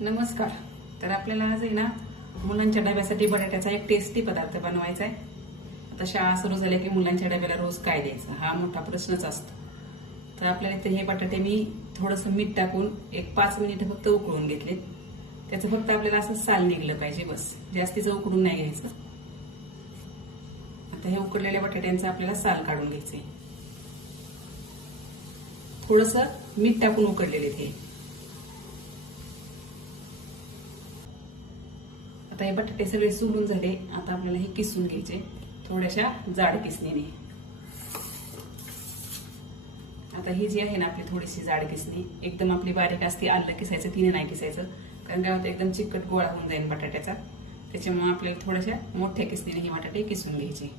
नमस्कार. तर आपल्याला आज आहे ना मुलांच्या डब्यासाठी बटाट्याचा एक टेस्टी पदार्थ बनवायचा आहे. आता शाळा सुरू झाल्या की मुलांच्या डब्याला रोज काय द्यायचं हा मोठा प्रश्नच असतो. तर आपल्याला इथे हे बटाटे मी थोडंसं मीठ टाकून एक 5 मिनिटं फक्त उकळून घेतले. त्याचं फक्त आपल्याला असं साल निघलं पाहिजे, बस जास्तीचं उकडून नाही घ्यायचं. आता हे उकडलेल्या बटाट्यांचं आपल्याला साल काढून घ्यायचंय. थोडंसं मीठ टाकून उकडलेले ते. आता हे बटाटे सगळे सुलून झाले. आता आपल्याला हे किसून घ्यायचे थोड्याशा जाड किसणीने. आता ही जी आहे ना आपली थोडीशी जाड किसणी, एकदम आपली बारीक असते आलं किसायचं, तिने नाही किसायचं, कारण काय होतं एकदम चिकट गोळा होऊन जाईल बटाट्याचा. त्याच्यामुळे आपल्याला थोड्याशा मोठ्या किसणीने हे बटाटे किसून घ्यायचे.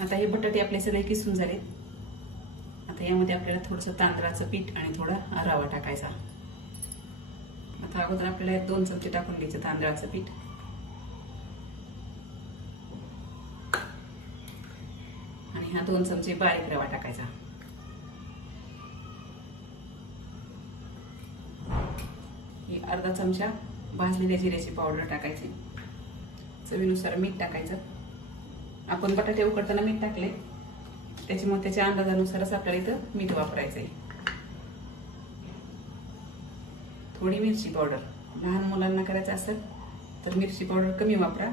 आता हे बटाटे आपले सगळे किसून झाले. आता यामध्ये आपल्याला थोडंसं तांदळाचं पीठ आणि थोडा रवा टाकायचा. आता अगोदर आपल्याला 2 चमचे टाकून घ्यायचं तांदळाचं पीठ आणि हा 2 चमचे बारीक रवा टाकायचा. ही अर्धा चमचा भाजलेल्या जिऱ्याची पावडर टाकायची. चवीनुसार मीठ टाकायचं. आपण बटाटे उकडताना मीठ टाकले त्याच्यामुळे त्याच्या अंदाजानुसारच आपल्याला इथं मीठ वापरायचंय. थोडी मिरची पावडर, लहान मुलांना करायचं असेल तर मिरची पावडर कमी वापरा.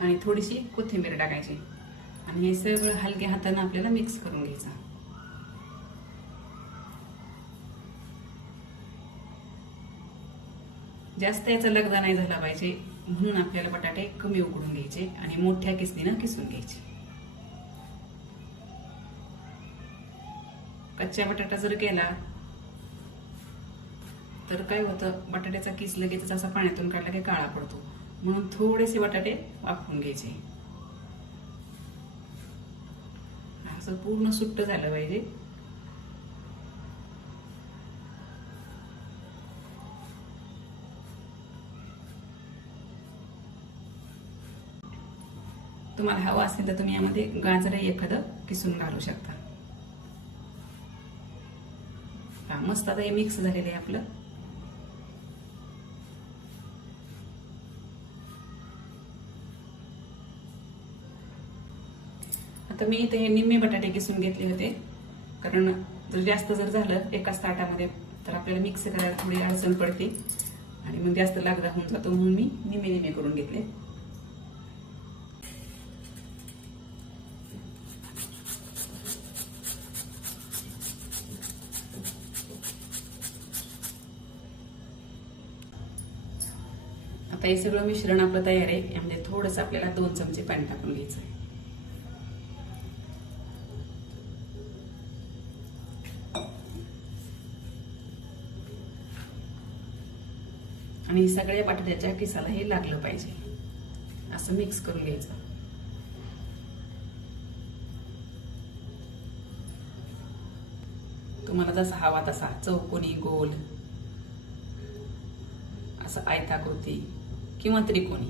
आणि थोडीशी कोथिंबीर टाकायची आणि हे सगळं हलक्या हाताने आपल्याला मिक्स करून घ्यायचं. जास्त याचा लगदा नाही झाला पाहिजे म्हणून आपल्याला बटाटे कमी उकडून घ्यायचे आणि मोठ्या किसणीनं किसून घ्यायचे. कच्चा बटाटा जर केला तर काय होतं, बटाट्याचा किस लगेच असा पाण्यातून काढला की काळा पडतो. म्हणून थोडेसे बटाटे वाफवून घ्यायचे. असं पूर्ण सुट्ट झालं पाहिजे. तुम्हाला हवं असेल तर तुम्ही यामध्ये गाजर एखादं किसून घालू शकता. मस्त आता हे मिक्स झालेलं आहे आपलं. आता मी इथे हे निम्मे बटाटे किसून घेतले होते, कारण जर जास्त झालं एकाच ताटामध्ये तर आपल्याला मिक्स करायला थोडी अडचण पडते आणि मग जास्त लगदा होऊन जातो, म्हणून मी निम्मे करून घेतले. आता हे सगळं मिश्रण आपलं तयार आहे. यामध्ये थोडंसं आपल्याला 2 चमचे पाणी टाकून घ्यायचं आहे. आणि सगळ्या बटाट्याच्या किसाला हे लागलं पाहिजे. असं मिक्स करून घ्यायचं. तुम्हाला जसा हवा तसा चौकोनी, गोल, असं आयताकृती किंवा त्रिकोणी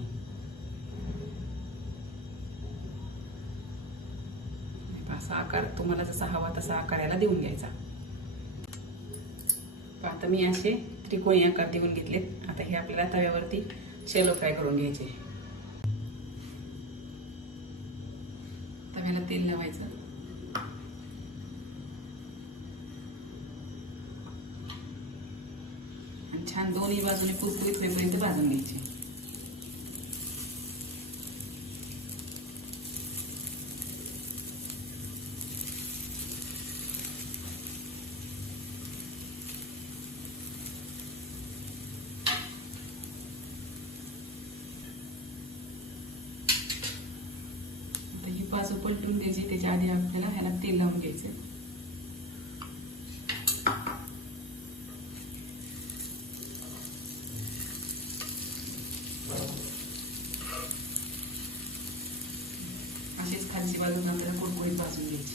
असा आकार तुम्हाला जसा हवा तसा आकाराला देऊन घ्यायचा. आता मी असे त्रिकोणी आकार देऊन घेतलेत. आता हे आपल्याला तव्यावरती शॅलो फ्राय करून घ्यायचे. तव्याला तेल लावायचं आणि छान दोन्ही बाजूने कुरकुरीत होईपर्यंत भाजून घ्यायचे. ही बाजू पलटून द्यायची. त्याच्या आधी आपल्याला ह्याला तेल लावून घ्यायचं. अशीच खालची बाजू आपल्याला कुरकुरीत भाजून घ्यायची.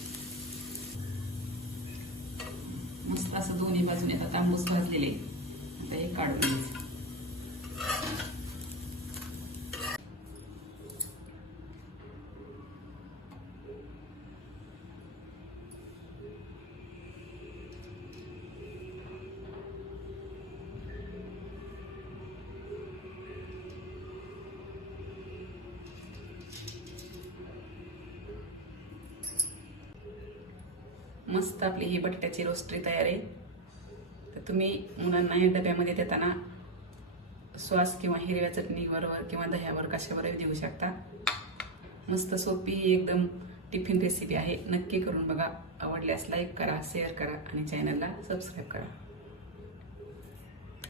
मस्त असं दोन्ही बाजूने आता तांबूस भाजलेले. आता हे काढून घ्यायचं. मस्त आपली ही बटाट्याची रोस्टरी तयार आहे. तर तुम्ही मुलांना या डब्यामध्ये देताना सॉस किंवा हिरव्या चटणीबरोबर किंवा दह्यावर कशावर देऊ शकता. मस्त सोपी एकदम टिफिन रेसिपी आहे. नक्की करून बघा. आवडल्यास लाईक करा, शेअर करा आणि चॅनलला सबस्क्राईब करा.